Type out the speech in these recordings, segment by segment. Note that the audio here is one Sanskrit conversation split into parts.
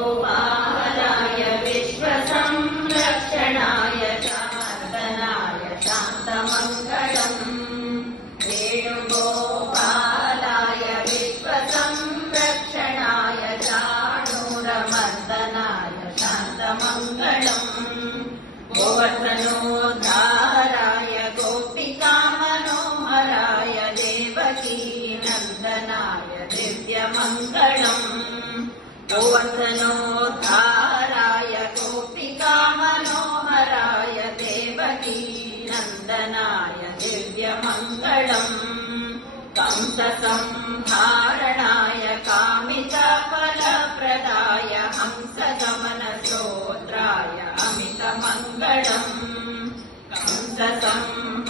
वेणुगोपालाय विश्वसंरक्षणाय शामर्दनाय शान्तमङ्गलम् वेणुगोपालाय विश्वसंरक्षणाय चाणूरमर्दनाय शान्तमङ्गलम् गोवर्धनोद्धाराय गोपिकामनोहराय देवकीनन्दनाय दिव्यमङ्गलम् गोवर्धनोद्धाराय गोपिकामनोहराय देवकीनन्दनाय दिव्यमङ्गलम् कंससंहारणाय कामितफलप्रदाय हंसगमनस्तोत्राय अमितमङ्गलम् कंससंहारणाय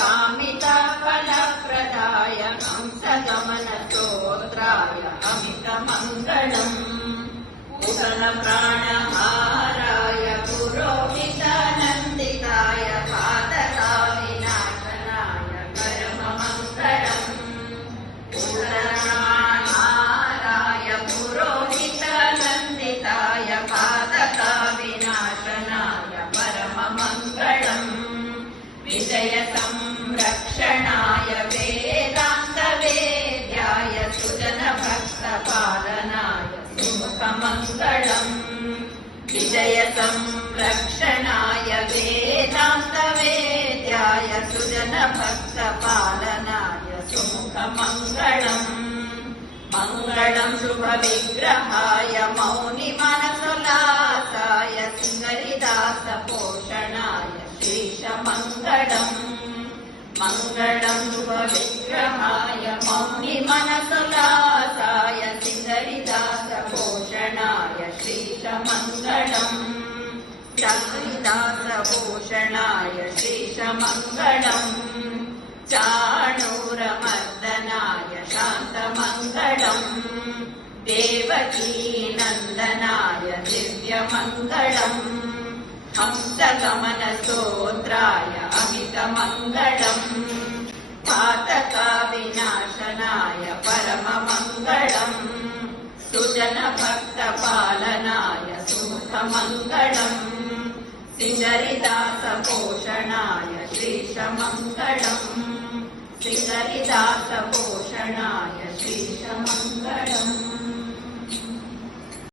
कामितफलप्रदाय हंसगमनस्तोत्राय अमितमङ्गलम् पूतनप्राणहाराय पुरोहितनन्दिताय पातकाविनाशनाय परममङ्गलम् पूतनप्राणहाराय पुरोहितनन्दिताय पातकाविनाशनाय परममङ्गलम् विजयसंरक्षणाय वेदान्तवेद्याय सुजनभक्तपालनाय सुमुखमङ्गलम् विजयसंरक्षणाय वेदान्तवेद्याय सुजनभक्तपालनाय सुमुखमङ्गलम् मङ्गलम् शुभविग्रहाय मौनिमनसोल्लासाय सिंहरिदासपोषणाय श्रीशमङ्गलम् मङ्गलम् शुभविग्रहाय मौनिमनसोल्लासाय सिंहरिदासपोषणाय श्रीशमङ्गलम् चक्रिदासभूषणाय श्रीशमङ्गलम् चाणूरमर्दनाय शान्तमङ्गलम् देवकीनन्दनाय दिव्यमङ्गलम् हंसगमनस्तोत्राय अमितमङ्गलम् पातकाविनाशनाय परममङ्गलम् सुजनभक्तपालनाय सुमुखमङ्गलम् सिंहरिदासपोषणाय श्रीशमङ्गलम् सिंहरिदासपोषणाय श्रीशमङ्गलम्।